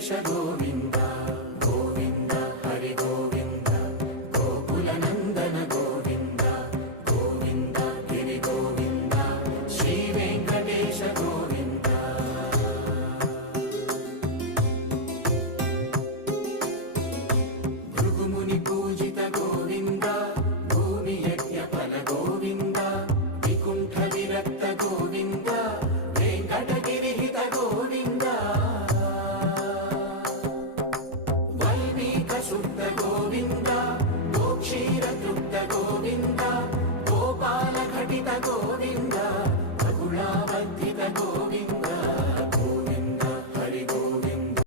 వెంకటేశ గోవింద గోవింద హరి గోవింద గోకుల నందన గోవింద గోవింద గిరి గోవింద శ్రీ వెంకటేశ గోవింద భృగుముని పూజిత గోవింద భూమి యజ్ఞ ఫల గోవింద వికుంఠ విరక్త గోవింద వెంకటగిరి హిత గోవింద శుద్ధ